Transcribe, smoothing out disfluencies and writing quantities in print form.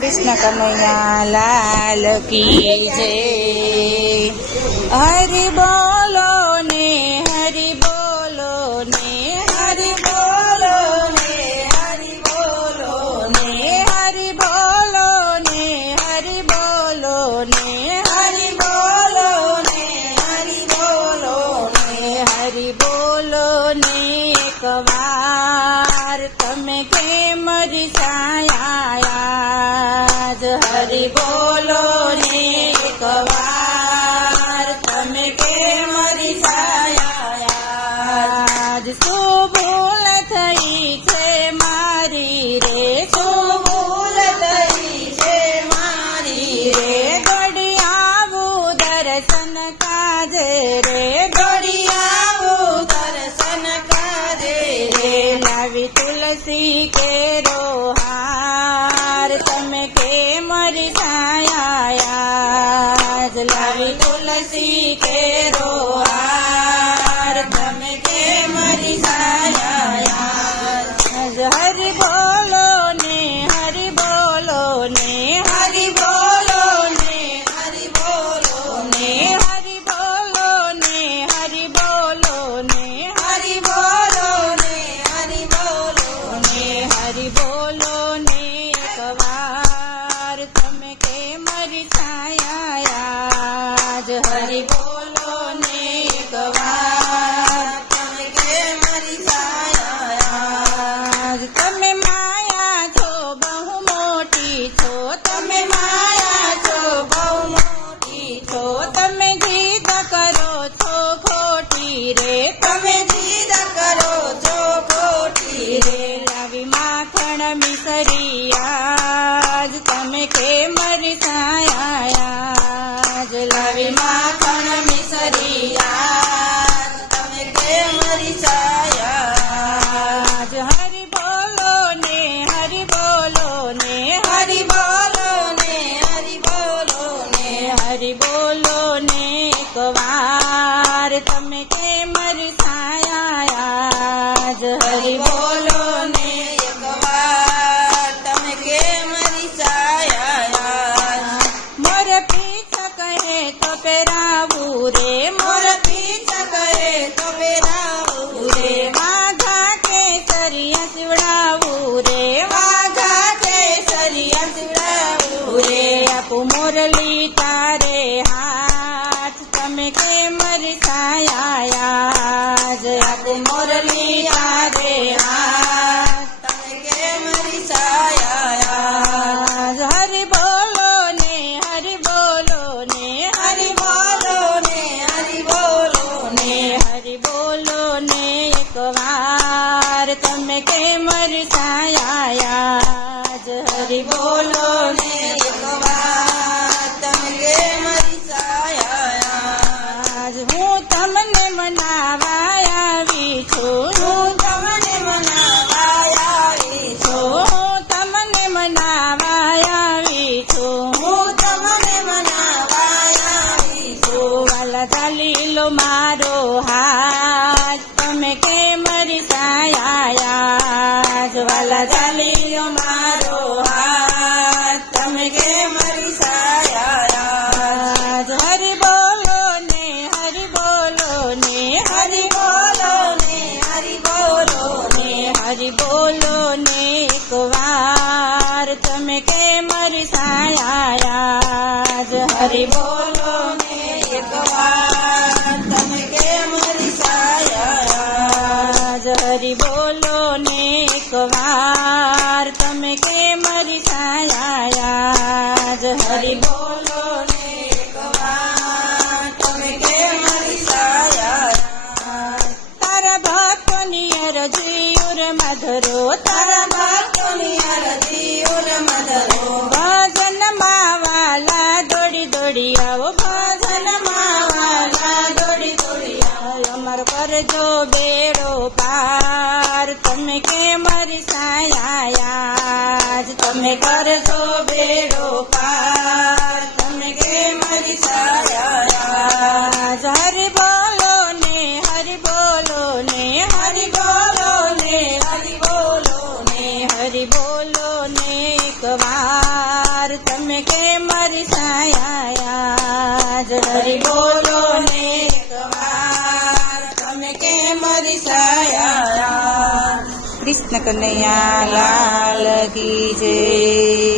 कृष्ण कन्हैया लाल की जय। हरि बोलो ने हरि बोलो ने हरि बोलो ने हरि बोलो ने हरि बोलो ने हरि बोलो ने हरि बोलो ने हरि बोलो ने हरि बोलो ने एक बार तमे केम रिसाया हरि बोलो ने एक बार तमे केम रिसाया शू भूल थई छे मारी रे शू भूल थई छे मारी रे दौड़ी आवू दर्शन काजे रे दौड़ी आवू दर्शन काजे रे लावी तुलसी के रोहार तमे केम रिसाया लावी तुलसी के रोहार तमे केम रिसाया हरि बोलो ने हरि बोलो ने हरि बोलो ने हरि बोलो ने हरि बोलो ने हरि बोलो ने हरि बोलो ने हरि बोलो ने हरि बोलो ने एक बार तमे केम रिसाया हरि बोलो ने एक बार तमे केम रिसाया तमे माया छो बहु मोटी छो तमे माया छो बहु मोटी छो तमे जीद करो छो खोटी रे तमे जीद करो छो खोटी रे लावी माखण मिसरिया तमे केम रिसाया लावी माखण मिसरिया तमे केम रिसाया हरि बोलो ने हरि बोलो ने हरि बोलो ने हरि बोलो ने हरि बोलो ने एक बार तमे केम रिसाया हरि बोलो ने एक बार तमे केम रिसाया मोर पीछा कहे तो पेरावू रे मोर पीछा कहे तो पेरावू रे वाघा के सरिया सिवड़ावू रे वाघा के सरिया सिवड़ावू रे आपू मोरली तारे हाथ तमे केम रिसाया आपू मोरली तारे हाथ तमे केम रिसाया हरि बोलो ने हरि बोलो ने हरि बोलो ने हरि बोलो ने हरि बोलो ने एक बार तमे केम रिसाया हरि बोलो ने एक बार तमे केम रिसाया हूँ तमने मनावा आवी छूं हूँ तमने मनावा आवी छूं हूँ तमने मनावा आवी छूं हूँ तमने मनावा आवी छूं वाला चाली लो मारो हाथ तमे केम रिसाया वाला चाली लो मारो हाथ तमे केम रिसाया हरि बोलो ने हरि बोलो ने हरि बोलो ने हरि बोलो ने हरि बोलो ने एक बार तमे केम रिसाया हरि बोलो ने एक बार तमे केम रिसाया हरि बोलो ने एक बार तमे केम रिसाया हरि बोलो ने एक बार तमे केम रिसाया तारा भक्तोनी अरजीउर मधुरो तारा भक्तोनी अरजीउर मधुरो भजन मावाला दौड़ी दौड़ी आओ भजन मावाला दौड़ी दौड़ी आओ अमर कर जो बेड़ो पार तमे केम रिसाया तमे कर जो बेड़ो पार तमे केम रिसाया हरि बोलो ने हरि बोलो ने हरि बोलो ने हरि बोलो ने हरि बोलो ने एक बार કેમ રિસાયા હરિ બોલો ને એકવાર તમે કેમ રિસાયા કૃષ્ણ કનૈયા લાલ કી જય